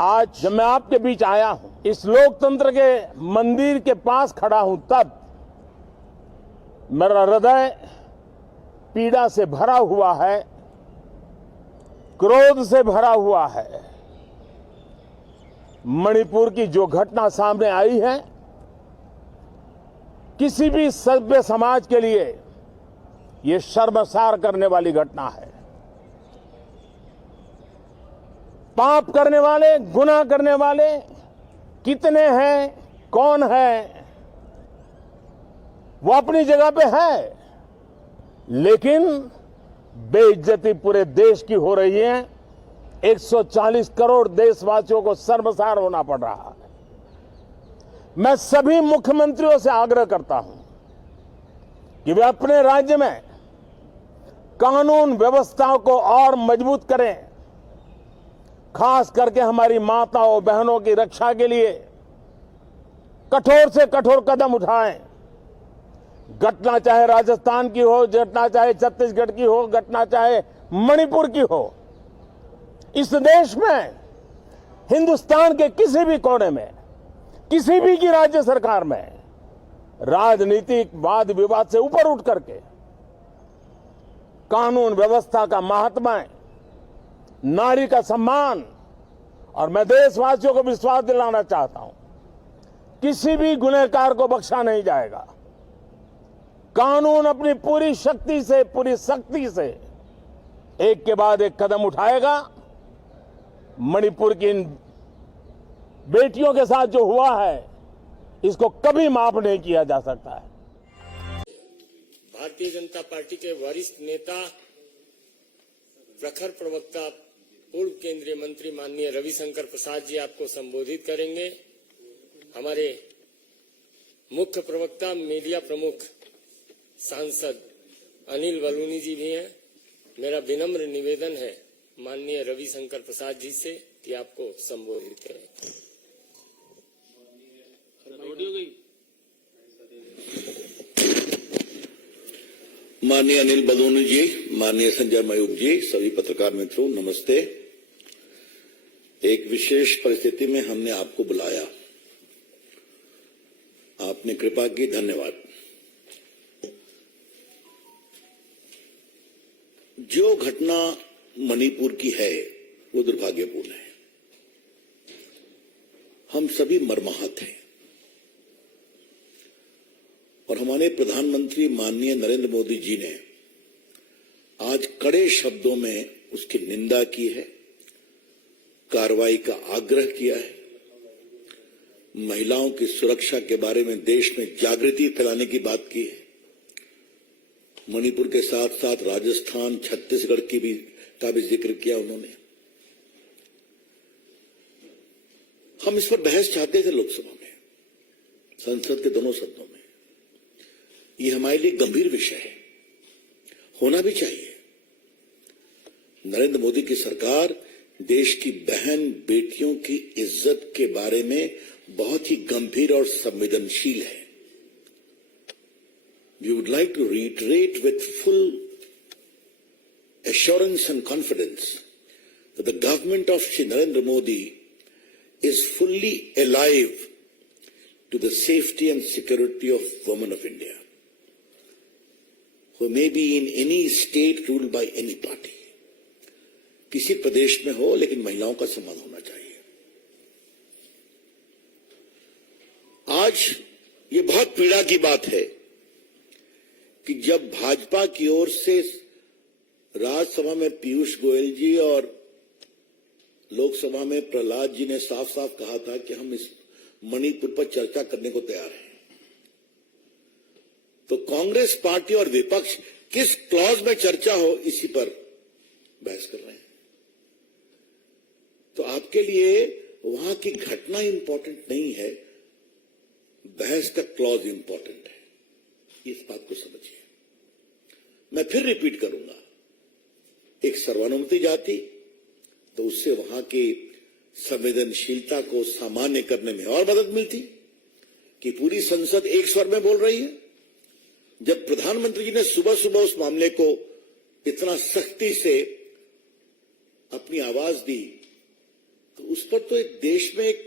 आज जब मैं आपके बीच आया हूं, इस लोकतंत्र के मंदिर के पास खड़ा हूं, तब मेरा हृदय पीड़ा से भरा हुआ है, क्रोध से भरा हुआ है। मणिपुर की जो घटना सामने आई है, किसी भी सभ्य समाज के लिए ये शर्मसार करने वाली घटना है। पाप करने वाले, गुनाह करने वाले कितने हैं, कौन है, वो अपनी जगह पे है, लेकिन बेइज्जती पूरे देश की हो रही है। 140 करोड़ देशवासियों को शर्मसार होना पड़ रहा है। मैं सभी मुख्यमंत्रियों से आग्रह करता हूं कि वे अपने राज्य में कानून व्यवस्था को और मजबूत करें, खास करके हमारी माताओं बहनों की रक्षा के लिए कठोर से कठोर कदम उठाएं। घटना चाहे राजस्थान की हो, घटना चाहे छत्तीसगढ़ की हो, घटना चाहे मणिपुर की हो, इस देश में, हिंदुस्तान के किसी भी कोने में, किसी भी की राज्य सरकार में राजनीतिक वाद विवाद से ऊपर उठ करके कानून व्यवस्था का महात्मा, नारी का सम्मान, और मैं देशवासियों को विश्वास दिलाना चाहता हूं, किसी भी गुनहगार को बख्शा नहीं जाएगा। कानून अपनी पूरी शक्ति से, पूरी सख्ती से एक के बाद एक कदम उठाएगा। मणिपुर की इन बेटियों के साथ जो हुआ है, इसको कभी माफ नहीं किया जा सकता है। भारतीय जनता पार्टी के वरिष्ठ नेता, प्रखर प्रवक्ता, पूर्व केंद्रीय मंत्री माननीय रविशंकर प्रसाद जी आपको संबोधित करेंगे। हमारे मुख्य प्रवक्ता, मीडिया प्रमुख, सांसद अनिल बलूनी जी भी हैं। मेरा विनम्र निवेदन है माननीय रविशंकर प्रसाद जी से कि आपको संबोधित करें। माननीय अनिल बलूनी जी, माननीय संजय मयूख जी, सभी पत्रकार मित्रों, नमस्ते। एक विशेष परिस्थिति में हमने आपको बुलाया, आपने कृपा की, धन्यवाद। जो घटना मणिपुर की है वो दुर्भाग्यपूर्ण है। हम सभी मर्माहत हैं और हमारे प्रधानमंत्री माननीय नरेंद्र मोदी जी ने आज कड़े शब्दों में उसकी निंदा की है, कार्रवाई का आग्रह किया है। महिलाओं की सुरक्षा के बारे में देश में जागृति फैलाने की बात की है। मणिपुर के साथ साथ राजस्थान, छत्तीसगढ़ का भी जिक्र किया उन्होंने। हम इस पर बहस चाहते थे लोकसभा में, संसद के दोनों सदनों में। ये हमारे लिए गंभीर विषय है, होना भी चाहिए। नरेंद्र मोदी की सरकार देश की बहन बेटियों की इज्जत के बारे में बहुत ही गंभीर और संवेदनशील है। We would like to reiterate with full assurance and confidence that the government of Shri Narendra Modi is fully alive to the safety and security of women of India, who may be in any state ruled by any party. किसी प्रदेश में हो, लेकिन महिलाओं का सम्मान होना चाहिए। आज ये बहुत पीड़ा की बात है कि जब भाजपा की ओर से राज्यसभा में पीयूष गोयल जी और लोकसभा में प्रहलाद जी ने साफ साफ कहा था कि हम इस मणिपुर पर चर्चा करने को तैयार हैं, तो कांग्रेस पार्टी और विपक्ष किस क्लॉज में चर्चा हो इसी पर बहस कर रहे हैं। तो आपके लिए वहां की घटना इंपॉर्टेंट नहीं है, बहस का क्लॉज इंपॉर्टेंट है। इस बात को समझिए। मैं फिर रिपीट करूंगा, एक सर्वानुमति जाती तो उससे वहां की संवेदनशीलता को सामान्य करने में और मदद मिलती कि पूरी संसद एक स्वर में बोल रही है। जब प्रधानमंत्री जी ने सुबह सुबह उस मामले को इतना सख्ती से अपनी आवाज दी, तो उस पर तो एक देश में एक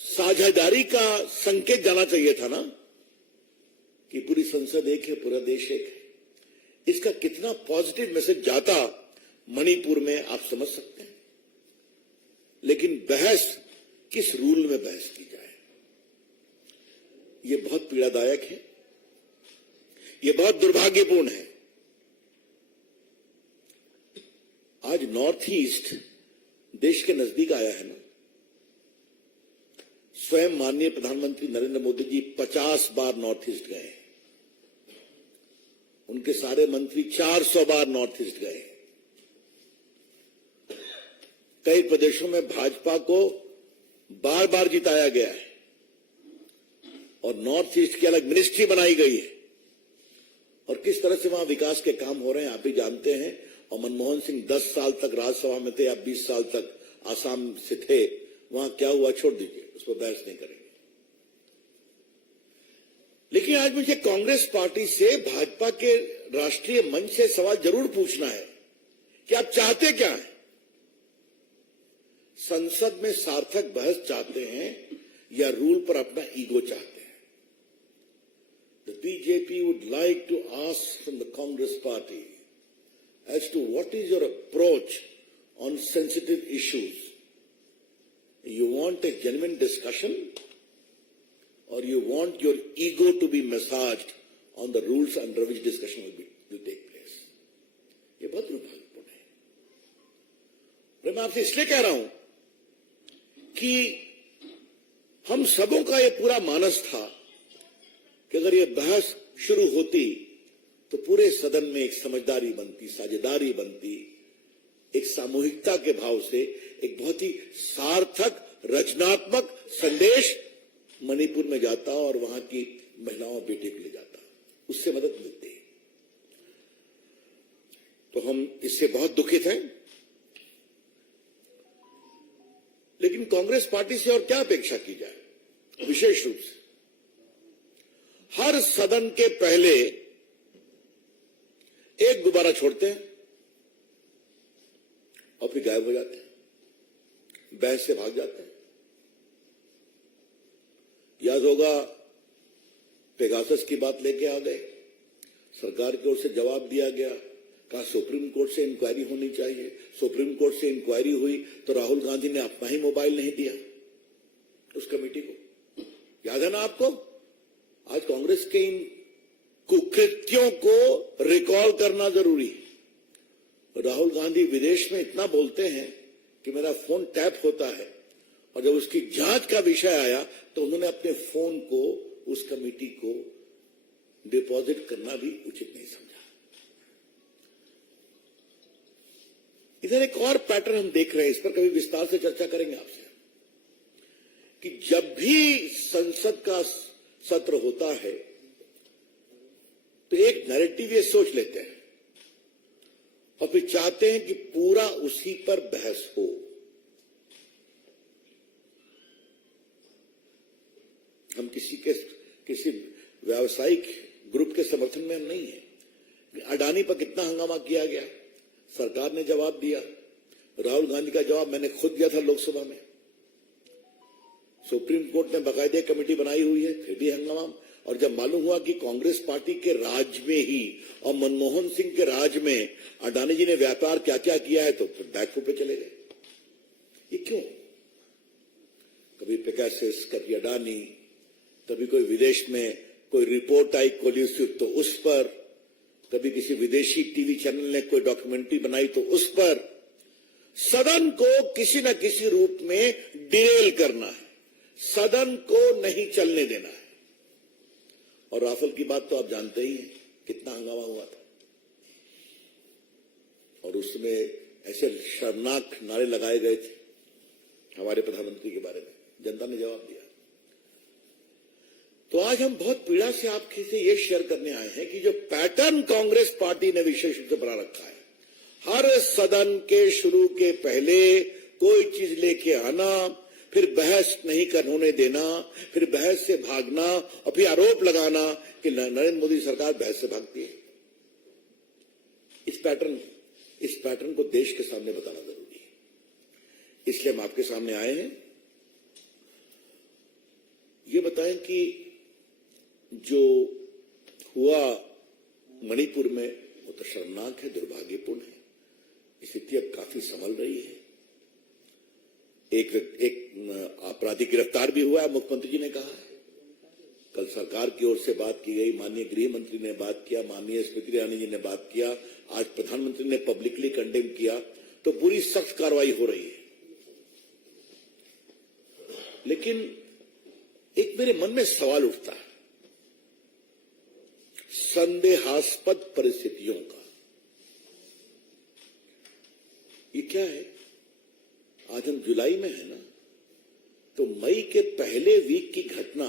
साझेदारी का संकेत जाना चाहिए था ना, कि पूरी संसद एक है, पूरा देश एक है। इसका कितना पॉजिटिव मैसेज जाता मणिपुर में आप समझ सकते हैं। लेकिन बहस किस रूल में बहस की जाए, यह बहुत पीड़ादायक है, यह बहुत दुर्भाग्यपूर्ण है। आज नॉर्थ ईस्ट देश के नजदीक आया है ना। स्वयं माननीय प्रधानमंत्री नरेंद्र मोदी जी 50 बार नॉर्थ ईस्ट गए, उनके सारे मंत्री 400 बार नॉर्थ ईस्ट गए। कई प्रदेशों में भाजपा को बार बार जिताया गया है और नॉर्थ ईस्ट की अलग मिनिस्ट्री बनाई गई है, और किस तरह से वहां विकास के काम हो रहे हैं आप भी जानते हैं। और मनमोहन सिंह 10 साल तक राज्यसभा में थे, आप 20 साल तक आसाम से थे, वहां क्या हुआ छोड़ दीजिए, उस पर बहस नहीं करेंगे। लेकिन आज मुझे कांग्रेस पार्टी से, भाजपा के राष्ट्रीय मंच से सवाल जरूर पूछना है कि आप चाहते क्या हैं? संसद में सार्थक बहस चाहते हैं या रूल पर अपना ईगो चाहते हैं? The BJP would like to ask from the Congress party as to what is your approach on sensitive issues. You want a genuine discussion, or you want your ego to be massaged on the rules under which discussion will take place? ये बहुत दुर्भाग्यपूर्ण है। मैं आपसे इसलिए कह रहा हूं कि हम सबों का ये पूरा मानस था कि अगर ये बहस शुरू होती तो पूरे सदन में एक समझदारी बनती, साझेदारी बनती, एक सामूहिकता के भाव से एक बहुत ही सार्थक रचनात्मक संदेश मणिपुर में जाता और वहां की महिलाओं और बेटे को ले जाता, उससे मदद मिलती। तो हम इससे बहुत दुखित हैं। लेकिन कांग्रेस पार्टी से और क्या अपेक्षा की जाए? विशेष रूप से हर सदन के पहले एक गुब्बारा छोड़ते हैं और फिर गायब हो जाते हैं, बहस से भाग जाते हैं। याद होगा पेगासस की बात लेके आ गए, सरकार की ओर से जवाब दिया गया, कहा सुप्रीम कोर्ट से इंक्वायरी होनी चाहिए। सुप्रीम कोर्ट से इंक्वायरी हुई तो राहुल गांधी ने अपना ही मोबाइल नहीं दिया उस कमेटी को, याद है ना आपको? आज कांग्रेस के इन कुकृत्यों को रिकॉल करना जरूरी है। राहुल गांधी विदेश में इतना बोलते हैं कि मेरा फोन टैप होता है, और जब उसकी जांच का विषय आया तो उन्होंने अपने फोन को उस कमेटी को डिपॉजिट करना भी उचित नहीं समझा। इधर एक और पैटर्न हम देख रहे हैं, इस पर कभी विस्तार से चर्चा करेंगे आपसे, कि जब भी संसद का सत्र होता है तो एक नैरेटिव ये सोच लेते हैं और फिर चाहते हैं कि पूरा उसी पर बहस हो। हम किसी व्यावसायिक ग्रुप के समर्थन में हम नहीं है। अडानी पर कितना हंगामा किया गया, सरकार ने जवाब दिया। राहुल गांधी का जवाब मैंने खुद दिया था लोकसभा में। सुप्रीम कोर्ट ने बाकायदे कमेटी बनाई हुई है, फिर भी हंगामा। और जब मालूम हुआ कि कांग्रेस पार्टी के राज में ही और मनमोहन सिंह के राज में अडानी जी ने व्यापार क्या क्या किया है, तो फिर बैकफुट पे चले गए। ये क्यों? कभी पेगासस, कभी अडानी, कभी कोई विदेश में कोई रिपोर्ट आई कोलिसिव तो उस पर, कभी किसी विदेशी टीवी चैनल ने कोई डॉक्यूमेंट्री बनाई तो उस पर। सदन को किसी न किसी रूप में डिरेल करना है, सदन को नहीं चलने देना है। और राफेल की बात तो आप जानते ही हैं, कितना हंगामा हुआ था, और उसमें ऐसे शर्मनाक नारे लगाए गए थे हमारे प्रधानमंत्री के बारे में, जनता ने जवाब दिया। तो आज हम बहुत पीड़ा से आपके से ये शेयर करने आए हैं कि जो पैटर्न कांग्रेस पार्टी ने विशेष रूप से बना रखा है, हर सदन के शुरू के पहले कोई चीज लेके आना, फिर बहस नहीं होने देना, फिर बहस से भागना और फिर आरोप लगाना कि नरेंद्र मोदी सरकार बहस से भागती है। इस पैटर्न, इस पैटर्न को देश के सामने बताना जरूरी है। इसलिए हम आपके सामने आए हैं। ये बताएं कि जो हुआ मणिपुर में वो तो शर्मनाक है, दुर्भाग्यपूर्ण है। स्थिति अब काफी संभल रही है। एक अपराधी गिरफ्तार भी हुआ है, मुख्यमंत्री जी ने कहा है। कल सरकार की ओर से बात की गई, माननीय गृह मंत्री ने बात किया, माननीय स्मृति ईरानी जी ने बात किया, आज प्रधानमंत्री ने पब्लिकली कंडेम किया, तो पूरी सख्त कार्रवाई हो रही है। लेकिन एक मेरे मन में सवाल उठता है संदेहास्पद परिस्थितियों का। ये क्या है? आज हम जुलाई में है ना, तो मई के पहले वीक की घटना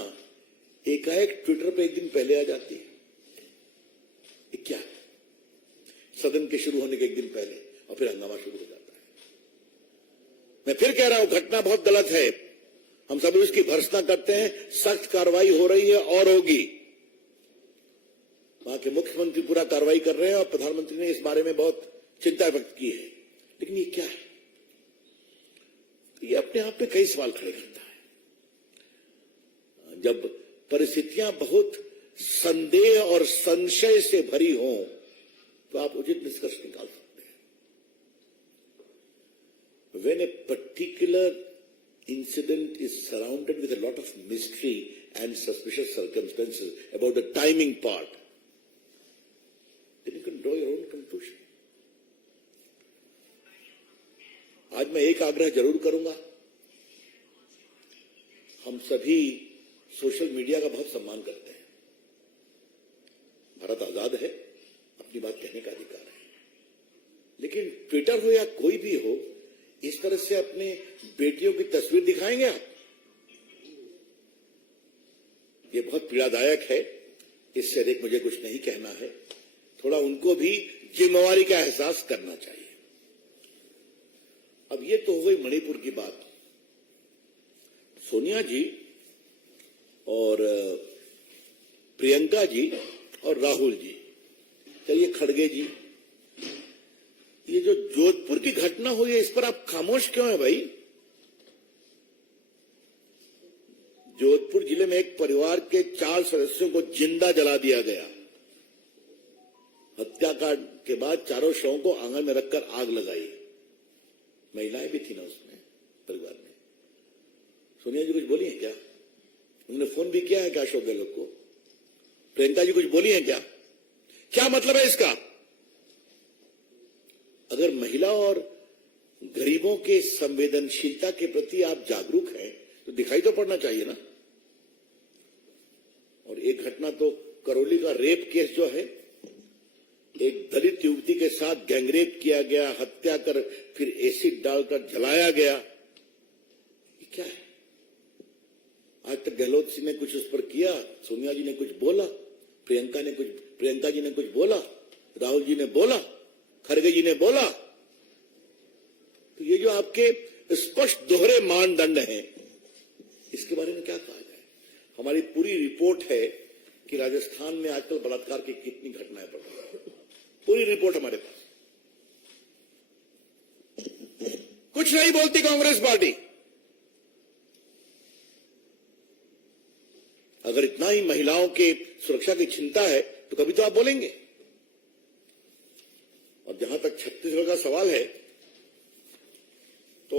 एकाएक ट्विटर पे एक दिन पहले आ जाती है। ये क्या है? सदन के शुरू होने के एक दिन पहले, और फिर हंगामा शुरू हो जाता है। मैं फिर कह रहा हूं, घटना बहुत गलत है। हम सभी उसकी भर्त्सना करते हैं। सख्त कार्रवाई हो रही है और होगी। वहां के मुख्यमंत्री पूरा कार्रवाई कर रहे हैं और प्रधानमंत्री ने इस बारे में बहुत चिंता व्यक्त की है। लेकिन ये क्या है? ये अपने आप में कई सवाल खड़े करता है। जब परिस्थितियां बहुत संदेह और संशय से भरी हों, तो आप उचित निष्कर्ष निकाल सकते हैं। When a particular incident is surrounded with a lot of mystery and suspicious circumstances about the timing part, then you can draw your own conclusion. आज मैं एक आग्रह जरूर करूंगा। हम सभी सोशल मीडिया का बहुत सम्मान करते हैं। भारत आजाद है, अपनी बात कहने का अधिकार है। लेकिन ट्विटर हो या कोई भी हो, इस तरह से अपने बेटियों की तस्वीर दिखाएंगे आप? ये बहुत पीड़ादायक है। इससे अधिक मुझे कुछ नहीं कहना है। थोड़ा उनको भी जिम्मेवारी का एहसास करना चाहिए। अब ये तो हो गई मणिपुर की बात। सोनिया जी और प्रियंका जी और राहुल जी, चलिए खड़गे जी, ये जो जोधपुर की घटना हुई है, इस पर आप खामोश क्यों हैं भाई? जोधपुर जिले में एक परिवार के 4 सदस्यों को जिंदा जला दिया गया। हत्याकांड के बाद चारों शवों को आंगन में रखकर आग लगाई। महिलाएं भी थी ना उसमें, परिवार में। सोनिया जी कुछ बोली है क्या? उन्होंने फोन भी किया है क्या अशोक गहलोत को? प्रियंका जी कुछ बोली है क्या? क्या मतलब है इसका? अगर महिला और गरीबों के संवेदनशीलता के प्रति आप जागरूक हैं, तो दिखाई तो पड़ना चाहिए ना। और एक घटना तो करौली का रेप केस जो है, एक दलित युवती के साथ गैंगरेप किया गया, हत्या कर फिर एसिड डालकर जलाया गया। ये क्या है? आज तक गहलोत जी ने कुछ उस पर किया, सोनिया जी ने कुछ बोला, प्रियंका जी ने कुछ बोला, राहुल जी ने बोला, खड़गे जी ने बोला। तो ये जो आपके स्पष्ट दोहरे मानदंड हैं, इसके बारे में क्या कहा जाए? हमारी पूरी रिपोर्ट है कि राजस्थान में आजकल बलात्कार की कितनी घटनाएं बढ़ रही हैं। पूरी रिपोर्ट हमारे पास। कुछ नहीं बोलती कांग्रेस पार्टी। अगर इतना ही महिलाओं के सुरक्षा की चिंता है, तो कभी तो आप बोलेंगे। और जहां तक छत्तीसगढ़ का सवाल है, तो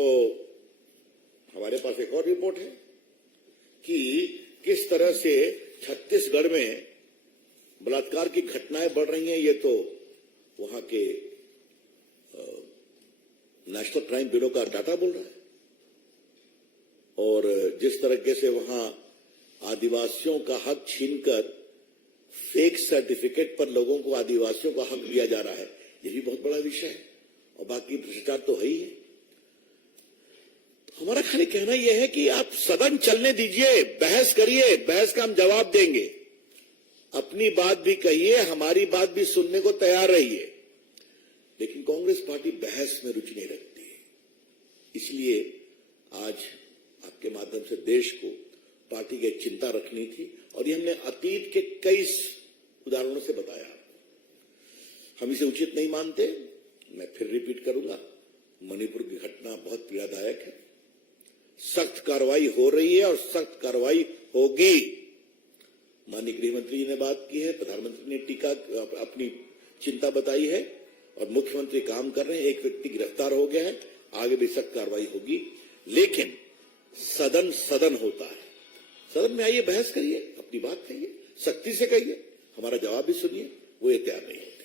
हमारे पास एक और रिपोर्ट है कि किस तरह से छत्तीसगढ़ में बलात्कार की घटनाएं बढ़ रही हैं। ये तो वहां के नेशनल क्राइम ब्यूरो का डाटा बोल रहा है। और जिस तरीके से वहां आदिवासियों का हक छीनकर फेक सर्टिफिकेट पर लोगों को आदिवासियों का हक दिया जा रहा है, ये भी बहुत बड़ा विषय है। और बाकी भ्रष्टाचार तो है ही है। हमारा खाली कहना यह है कि आप सदन चलने दीजिए, बहस करिए, बहस का हम जवाब देंगे। अपनी बात भी कहिए, हमारी बात भी सुनने को तैयार रहिए। लेकिन कांग्रेस पार्टी बहस में रुचि नहीं रखती है। इसलिए आज आपके माध्यम से देश को पार्टी की चिंता रखनी थी, और ये हमने अतीत के कई उदाहरणों से बताया। हम इसे उचित नहीं मानते, मैं फिर रिपीट करूंगा, मणिपुर की घटना बहुत पीड़ादायक है। सख्त कार्रवाई हो रही है और सख्त कार्रवाई होगी। माननीय गृह मंत्री जी ने बात की है, प्रधानमंत्री ने टीका अपनी चिंता बताई है और मुख्यमंत्री काम कर रहे हैं। एक व्यक्ति गिरफ्तार हो गया है, आगे भी सख्त कार्रवाई होगी। लेकिन सदन होता है, सदन में आइए, बहस करिए, अपनी बात कहिए, सख्ती से कहिए, हमारा जवाब भी सुनिए। वो ये तैयार नहीं होते।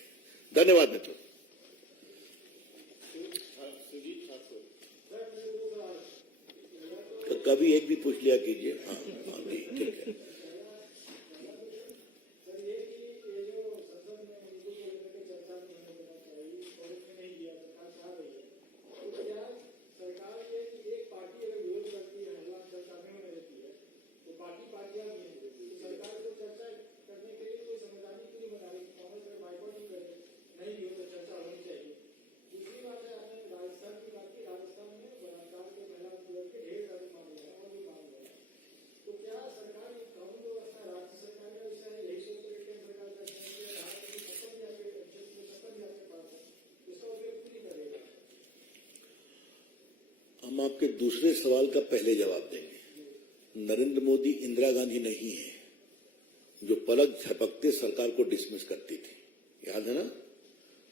धन्यवाद मित्रों। तो कभी एक भी पूछ लिया कीजिए। हाँ ठीक है। हम आपके दूसरे सवाल का पहले जवाब देंगे। नरेंद्र मोदी इंदिरा गांधी नहीं है जो पलक झपकते सरकार को डिसमिस करती थी। याद है ना,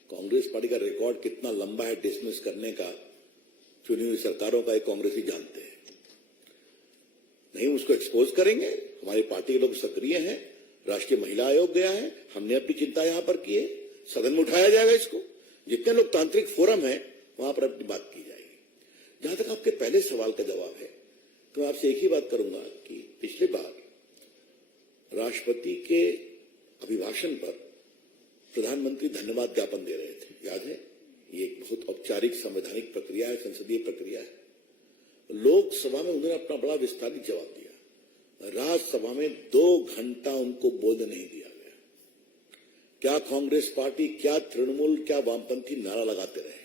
कांग्रेस पार्टी का रिकॉर्ड कितना लंबा है डिसमिस करने का, चुनी हुई सरकारों का, एक कांग्रेसी जानते हैं। नहीं, उसको एक्सपोज करेंगे। हमारी पार्टी के लोग सक्रिय हैं, राष्ट्रीय महिला आयोग गया है, हमने अपनी चिंता यहां पर की है, सदन में उठाया जाएगा इसको। जितने लोकतांत्रिक फोरम है वहां पर अपनी बात की जाएगी। जहां तक आपके पहले सवाल का जवाब है, तो आपसे एक ही बात करूंगा कि पिछले बार राष्ट्रपति के अभिभाषण पर प्रधानमंत्री धन्यवाद ज्ञापन दे रहे थे, याद है? ये एक बहुत औपचारिक संवैधानिक प्रक्रिया है, संसदीय प्रक्रिया है। लोकसभा में उन्होंने अपना बड़ा विस्तारित जवाब दिया। राज्यसभा में 2 घंटा उनको बोलने नहीं दिया गया। क्या कांग्रेस पार्टी, क्या तृणमूल, क्या वामपंथी नारा लगाते रहे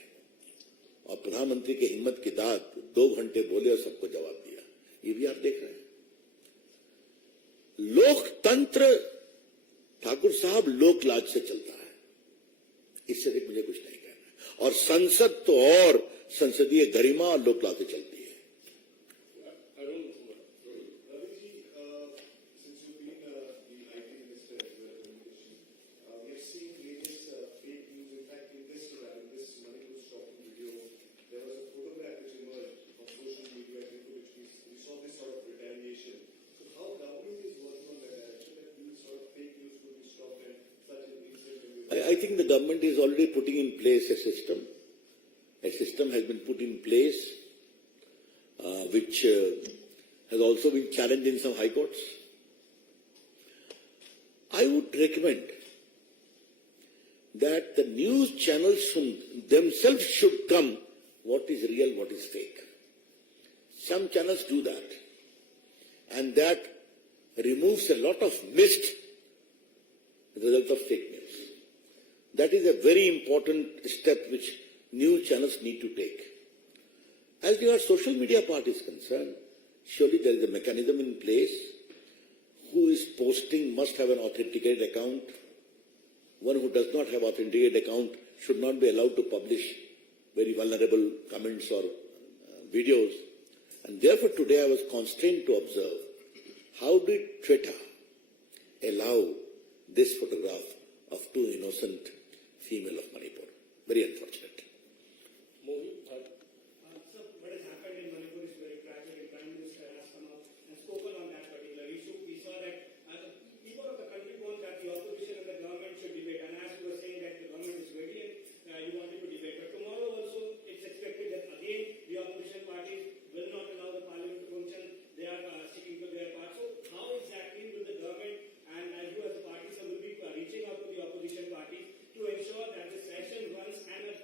और प्रधानमंत्री की हिम्मत की दाद, 2 घंटे बोले और सबको जवाब दिया। ये भी आप देख रहे हैं। लोकतंत्र ठाकुर साहब लोकलाज से चलता है, इससे अधिक मुझे कुछ नहीं कहना। और संसद तो और संसदीय गरिमा और लोकलाज से चलती है। I think the government is already putting in place a system. A system has been put in place, which has also been challenged in some high courts. I would recommend that the news channels themselves should come what is real, what is fake. Some channels do that, and that removes a lot of mist as a result of fake news. That is a very important step which news channels need to take. As far as social media part is concerned, surely there is a mechanism in place. Who is posting must have an authenticated account. One who does not have authenticated account should not be allowed to publish very vulnerable comments or videos. And therefore today I was constrained to observe, how did Twitter allow this photograph of 2 innocent female of Manipur? Very unfortunate. So what has happened in Manipur is very tragic, and Prime Minister has come up and spoken on that particular issue. We saw that the people of the country want that the opposition and the government should debate, and as you were saying that the government is ready and you wanted to debate. But tomorrow also it's expected that again the opposition parties will not allow the parliament to function. They are sticking to their part. So how exactly will the government and as you as the parties will be reaching out to the opposition parties to ensure that the session runs and a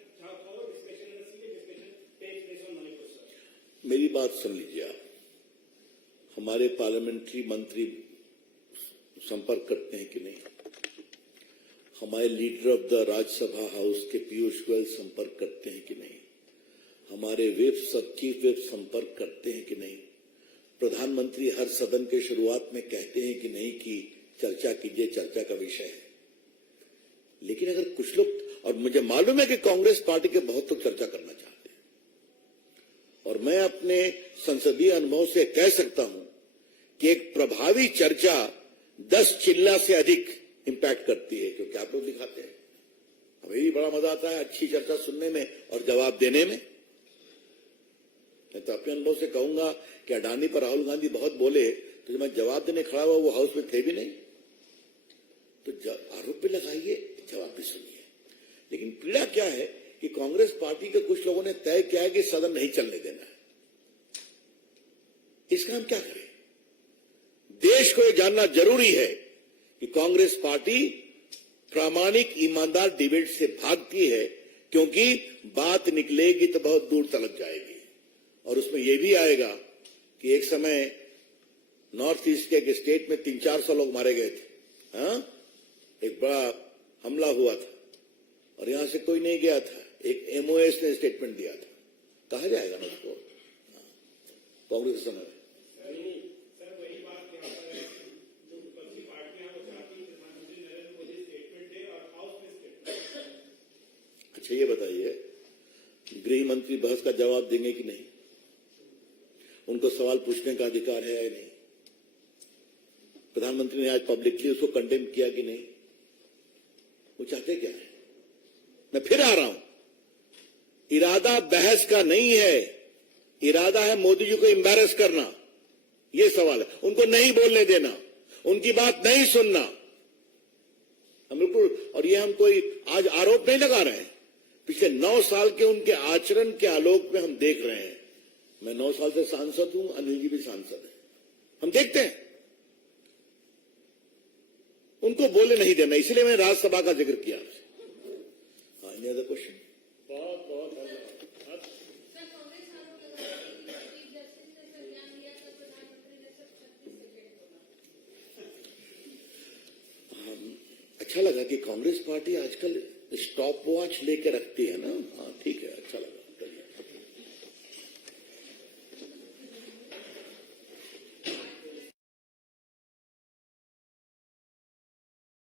thorough discussion and a serious discussion takes place on Manipur, sir? मेरी बात सुन लीजिए आप। हमारे parliamentary मंत्री संपर्क करते हैं कि नहीं? हमारे leader of the Rajya Sabha house के पीयूष गोयल संपर्क करते हैं कि नहीं? हमारे व्हिप्स और चीफ व्हिप संपर्क करते हैं कि नहीं? प्रधानमंत्री हर सदन के शुरुआत में कहते हैं कि नहीं कि चर्चा कीजिए, चर्चा का विषय है। लेकिन अगर कुछ लोग, और मुझे मालूम है कि कांग्रेस पार्टी के बहुत लोग चर्चा करना चाहते हैं, और मैं अपने संसदीय अनुभव से कह सकता हूं कि एक प्रभावी चर्चा 10 चिल्ला से अधिक इंपैक्ट करती है, क्योंकि आप लोग दिखाते हैं। हमें भी बड़ा मजा आता है अच्छी चर्चा सुनने में और जवाब देने में। मैं तो अपने अनुभव से कहूंगा कि अडानी पर राहुल गांधी बहुत बोले, तो जब मैं जवाब देने खड़ा हुआ वो हाउस में थे भी नहीं। तो आरोप भी लगाइए, जवाब भी सुनिए। लेकिन पीड़ा क्या है कि कांग्रेस पार्टी के कुछ लोगों ने तय किया है कि सदन नहीं चलने देना है। इसका हम क्या करें? देश को यह जानना जरूरी है कि कांग्रेस पार्टी प्रामाणिक ईमानदार डिबेट से भागती है, क्योंकि बात निकलेगी तो बहुत दूर तक जाएगी, और उसमें यह भी आएगा कि एक समय नॉर्थ ईस्ट के एक स्टेट में 300-400 लोग मारे गए थे। हाँ, एक बड़ा हमला हुआ था और यहां से कोई नहीं गया था। एक एमओएस ने स्टेटमेंट दिया था। कहा जाएगा ना उसको कांग्रेस के समय में? सर वही बात यहाँ पर है, जो विपक्षी पार्टियां वो चाहती हैं प्रधानमंत्री नरेंद्र मोदी स्टेटमेंट दे और हाउस में स्टेटमेंट। अच्छा, ये बताइए, गृह मंत्री बहस का जवाब देंगे कि नहीं? उनको सवाल पूछने का अधिकार है या नहीं? प्रधानमंत्री ने आज पब्लिकली उसको कंडेम किया कि नहीं? वो चाहते क्या है? मैं फिर आ रहा हूं, इरादा बहस का नहीं है, इरादा है मोदी जी को एम्बैरेस करना। यह सवाल है। उनको नहीं बोलने देना, उनकी बात नहीं सुनना। हम बिल्कुल, और ये हम कोई आज आरोप नहीं लगा रहे हैं, पिछले 9 साल के उनके आचरण के आलोक में हम देख रहे हैं। मैं 9 साल से सांसद हूं, अनिल जी भी सांसद हैं, हम देखते हैं। उनको बोले नहीं देना, इसलिए मैंने राज्यसभा का जिक्र किया। हाँ, एनी अदर क्वेश्चन? बहुत बहुत अच्छा लगा कि कांग्रेस पार्टी आजकल स्टॉप वॉच लेके रखती है ना। हाँ, ठीक है, अच्छा लगा।